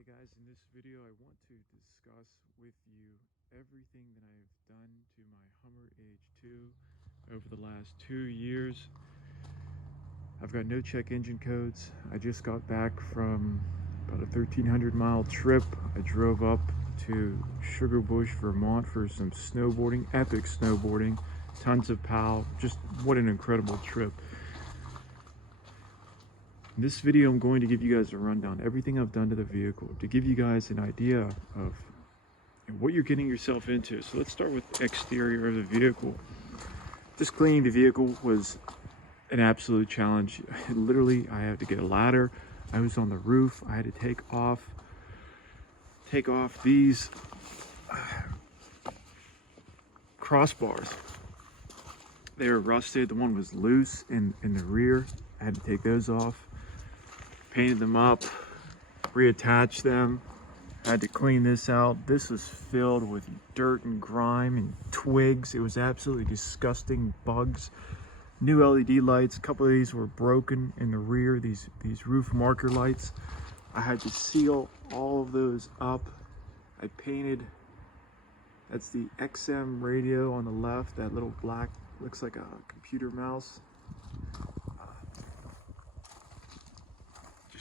Hey guys, in this video I want to discuss with you everything that I've done to my Hummer H2 over the last 2 years. I've got no check engine codes. I just got back from about a 1,300 mile trip. I drove up to Sugarbush, Vermont for some snowboarding, epic snowboarding, tons of POW. Just what an incredible trip. In this video, I'm going to give you guys a rundown, everything I've done to the vehicle, to give you guys an idea of what you're getting yourself into. So let's start with the exterior of the vehicle. Just cleaning the vehicle was an absolute challenge. Literally, I had to get a ladder. I was on the roof. I had to take off these crossbars. They were rusted. The one was loose in the rear. I had to take those off. Painted them up, reattached them, had to clean this out. This was filled with dirt and grime and twigs. It was absolutely disgusting. Bugs. New LED lights, a couple of these were broken in the rear, these roof marker lights. I had to seal all of those up. I painted, that's the XM radio on the left, that little black, looks like a computer mouse.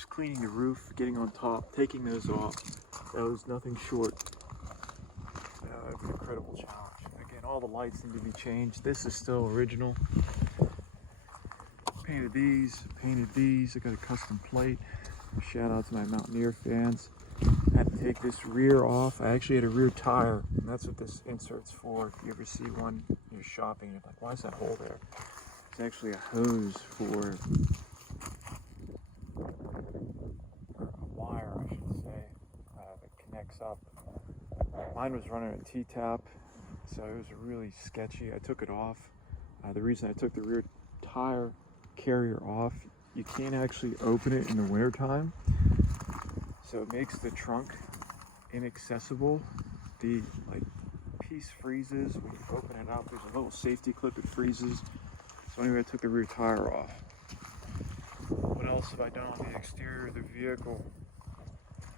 Cleaning the roof, getting on top, taking those off. That was nothing short of an incredible challenge. Again, all the lights need to be changed. This is still original. Painted these. I got a custom plate. Shout out to my Mountaineer fans. Had to take this rear off. I actually had a rear tire, and that's what this insert's for. If you ever see one, you're shopping, you're like, why is that hole there? It's actually a hose for up. Mine was running a T-tap, so it was really sketchy. I took it off. The reason I took the rear tire carrier off, you can't actually open it in the winter time, so it makes the trunk inaccessible. The piece freezes when you open it up. There's a little safety clip, it freezes. So anyway, I took the rear tire off. What else have I done on the exterior of the vehicle?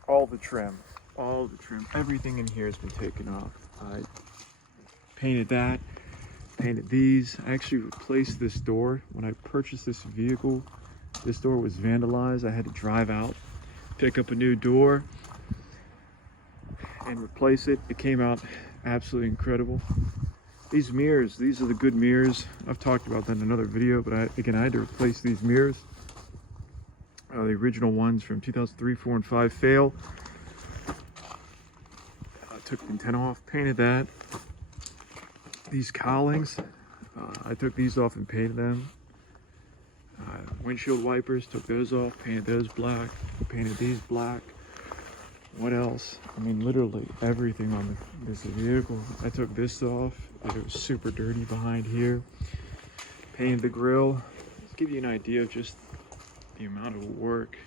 All the trim, everything in here has been taken off. I painted that, painted these. I actually replaced this door. When I purchased this vehicle, this door was vandalized. I had to drive out, pick up a new door, and replace it. It came out absolutely incredible. These mirrors, these are the good mirrors. I've talked about that in another video, but I had to replace these mirrors. The original ones from 2003, 4, and 5 fail. Took the antenna off, painted that. These cowlings, I took these off and painted them. Windshield wipers, took those off, painted those black, painted these black. What else? I mean, literally everything on this vehicle. I took this off. It was super dirty behind here. Painted the grill. Let's give you an idea of just the amount of work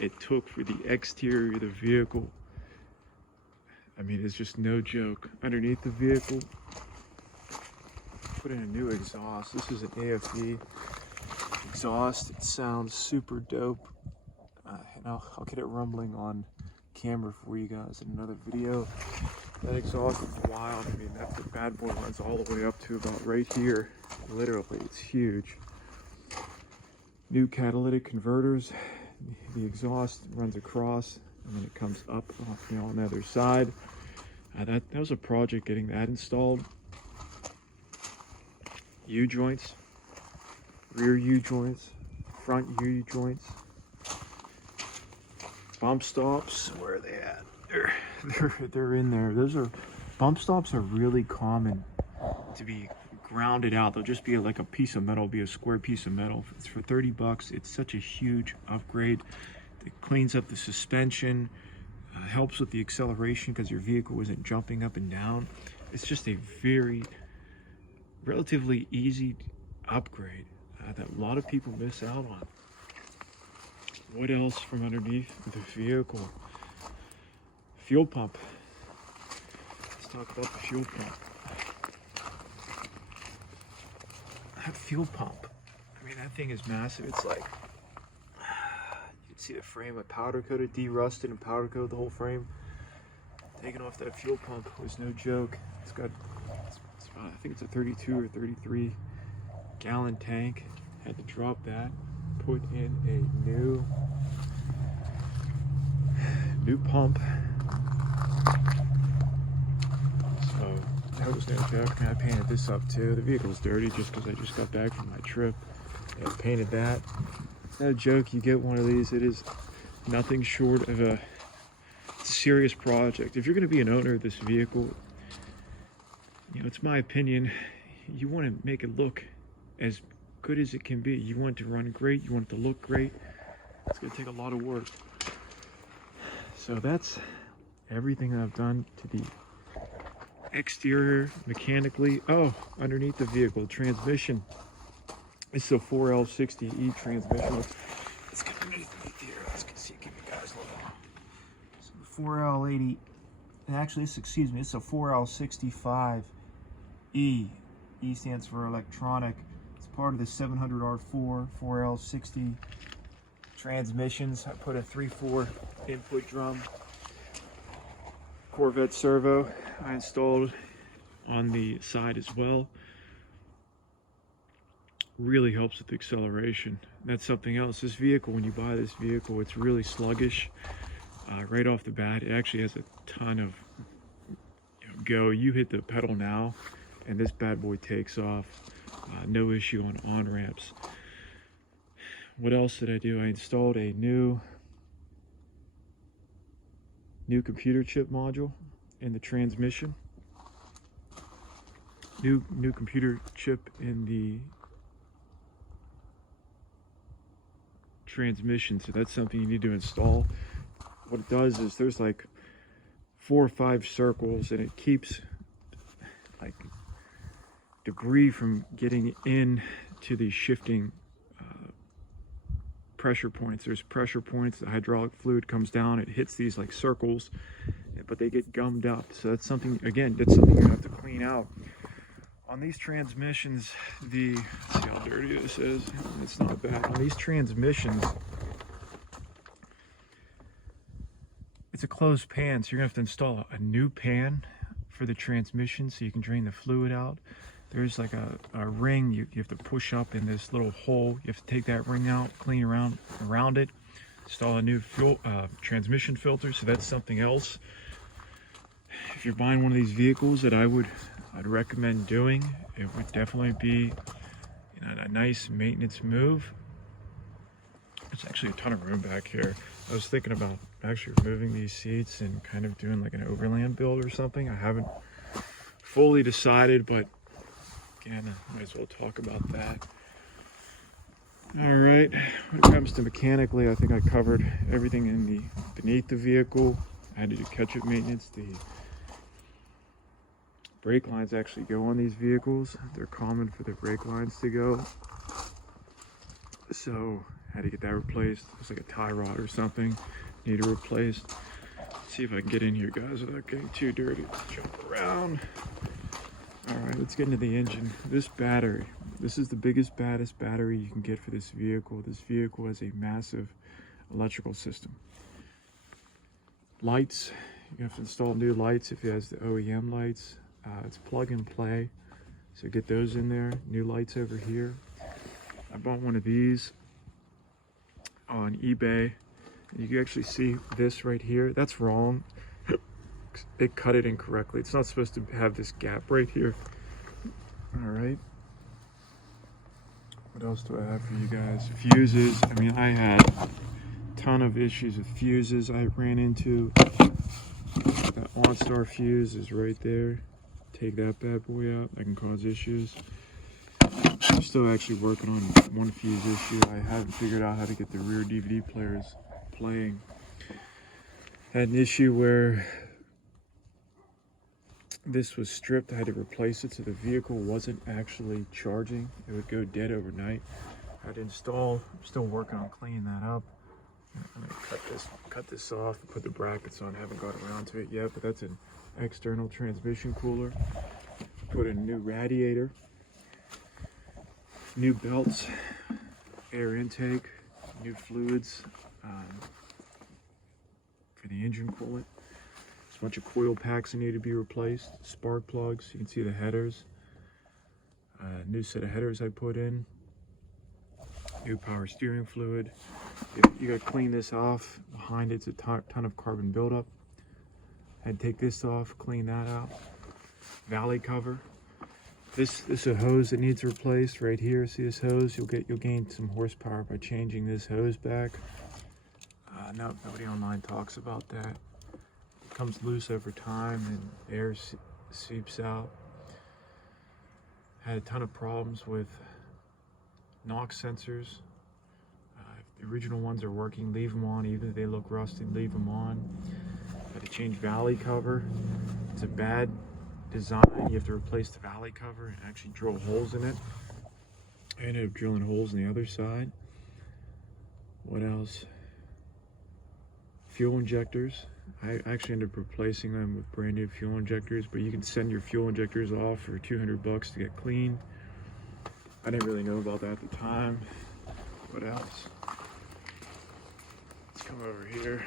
it took for the exterior of the vehicle. I mean, it's just no joke. Underneath the vehicle, put in a new exhaust. This is an AFE exhaust. It sounds super dope. And I'll get it rumbling on camera for you guys in another video. That exhaust is wild. I mean, that bad boy runs all the way up to about right here. Literally, it's huge. New catalytic converters. The exhaust runs across and then it comes up on the other side. That was a project getting that installed. U-joints, rear U-joints, front U-joints, bump stops. Where are they at? They're in there. Bump stops are really common to be grounded out. They'll just be like a piece of metal, be a square piece of metal. It's for 30 bucks. It's such a huge upgrade. It cleans up the suspension, helps with the acceleration because your vehicle isn't jumping up and down. It's just a very relatively easy upgrade that a lot of people miss out on. What else from underneath the vehicle? Fuel pump. Let's talk about the fuel pump. That fuel pump, I mean, that thing is massive. It's like, See the frame, I powder coated, de-rusted and powder coated the whole frame. Taking off that fuel pump was no joke. It's got, it's about, I think it's a 32 or 33 gallon tank. Had to drop that, put in a new pump. So that was no joke. I painted this up too. The vehicle's dirty just because I just got back from my trip. I painted that. No joke, you get one of these, it is nothing short of a serious project. If you're going to be an owner of this vehicle, you know, it's my opinion, you want to make it look as good as it can be. You want it to run great, you want it to look great. It's going to take a lot of work. So that's everything that I've done to the exterior mechanically. Oh, underneath the vehicle, transmission. It's a 4L60E transmission. Let's get underneath here. Let's see, give you guys a little. So 4L80, actually, excuse me, it's a 4L65E. E stands for electronic. It's part of the 700R4 4L60 transmissions. I put a 3/4 input drum Corvette servo I installed on the side as well. Really helps with the acceleration. That's something else. This vehicle, when you buy this vehicle, it's really sluggish right off the bat. It actually has a ton of go. You hit the pedal now and this bad boy takes off. No issue on on-ramps. What else did I do? I installed a new computer chip module in the transmission. New computer chip in the transmission, so that's something you need to install. What it does is there's like 4 or 5 circles and it keeps like debris from getting in to the shifting pressure points. There's pressure points, the hydraulic fluid comes down, it hits these like circles, but they get gummed up. So that's something, again, that's something you have to clean out. On these transmissions, see how dirty this is? It's not bad. On these transmissions, it's a closed pan, so you're gonna have to install a new pan for the transmission so you can drain the fluid out. There's like a ring you have to push up in this little hole. You have to take that ring out, clean around it, install a new transmission filter. So that's something else. If you're buying one of these vehicles that I'd recommend doing, it would definitely be, you know, a nice maintenance move. There's actually a ton of room back here. I was thinking about actually removing these seats and kind of doing like an overland build or something. I haven't fully decided, but again, I might as well talk about that. All right, when it comes to mechanically, I think I covered everything beneath the vehicle. I had to do catch-up maintenance. The brake lines actually go on these vehicles. They're common for the brake lines to go. So I had to get that replaced. It's like a tie rod or something. Need it replaced. Let's see if I can get in here, guys, without getting too dirty. Let's jump around. All right, let's get into the engine. This battery, this is the biggest, baddest battery you can get for this vehicle. This vehicle has a massive electrical system. Lights, you have to install new lights if it has the OEM lights. It's plug and play, so get those in there. New lights over here. I bought one of these on eBay. You can actually see this right here. That's wrong. They cut it incorrectly. It's not supposed to have this gap right here. All right. What else do I have for you guys? Fuses. I mean, I had a ton of issues with fuses I ran into. That OnStar fuse is right there. Take that bad boy out. That can cause issues. I'm still actually working on one fuse issue. I haven't figured out how to get the rear DVD players playing. Had an issue where this was stripped. I had to replace it so the vehicle wasn't actually charging. It would go dead overnight. I had to install, I'm still working on cleaning that up. I'm gonna cut this off, put the brackets on. I haven't got around to it yet, but that's an external transmission cooler. Put in a new radiator, new belts, air intake, new fluids, for the engine coolant. There's a bunch of coil packs that need to be replaced, spark plugs. You can see the headers. New set of headers I put in. New power steering fluid. You gotta clean this off. Behind it's a ton of carbon buildup. Had to take this off, clean that out. Valley cover. This is a hose that needs replaced right here. See this hose? You'll gain some horsepower by changing this hose back. No, nobody online talks about that. It comes loose over time and air seeps out. Had a ton of problems with NOx sensors. If the original ones are working, leave them on. Even if they look rusty, leave them on. Had to change valley cover. It's a bad design. You have to replace the valley cover and actually drill holes in it. I ended up drilling holes on the other side. What else? Fuel injectors. I actually ended up replacing them with brand new fuel injectors, but you can send your fuel injectors off for 200 bucks to get cleaned. I didn't really know about that at the time. What else? Let's come over here,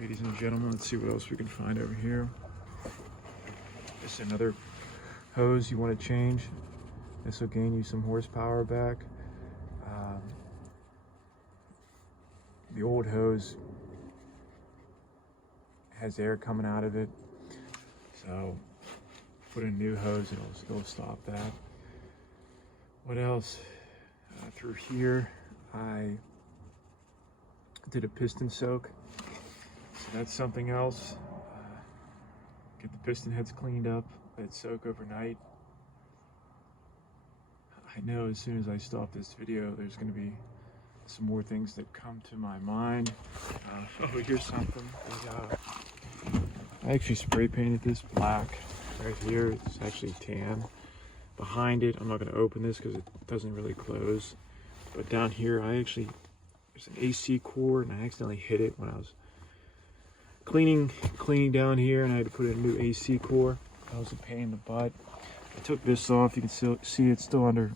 ladies and gentlemen. Let's see what else we can find over here. This is another hose you want to change. This will gain you some horsepower back. The old hose has air coming out of it, so put in a new hose, it'll stop that. What else? Through here I did a piston soak, so that's something else. Get the piston heads cleaned up, let it soak overnight. I know as soon as I stop this video there's going to be some more things that come to my mind. Oh, here's something. I actually spray painted this black right here. It's actually tan. Behind it, I'm not going to open this because it doesn't really close. But down here, there's an AC cord, and I accidentally hit it when I was cleaning down here, and I had to put in a new AC core. That was a pain in the butt. I took this off. You can still see it's still under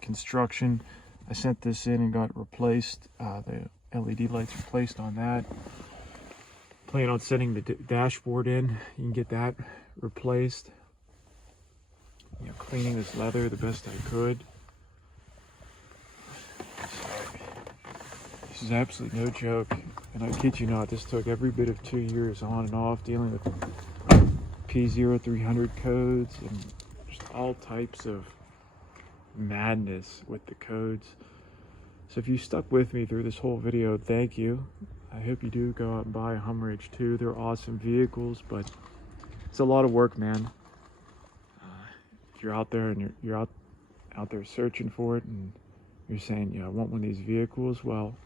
construction. I sent this in and got it replaced. The LED lights replaced on that. Plan on setting the dashboard in. You can get that replaced. Cleaning this leather the best I could. This is absolutely no joke, and I kid you not, this took every bit of 2 years on and off, dealing with P0300 codes and just all types of madness with the codes. So if you stuck with me through this whole video, thank you. I hope you do go out and buy a Hummer H2. They're awesome vehicles, but it's a lot of work, man. If you're out there and you're out there searching for it, and you're saying, I want one of these vehicles, well,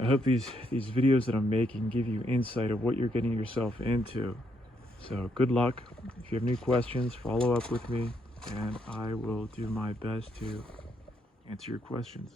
I hope these videos that I'm making give you insight of what you're getting yourself into. So good luck. If you have any questions, follow up with me, and I will do my best to answer your questions.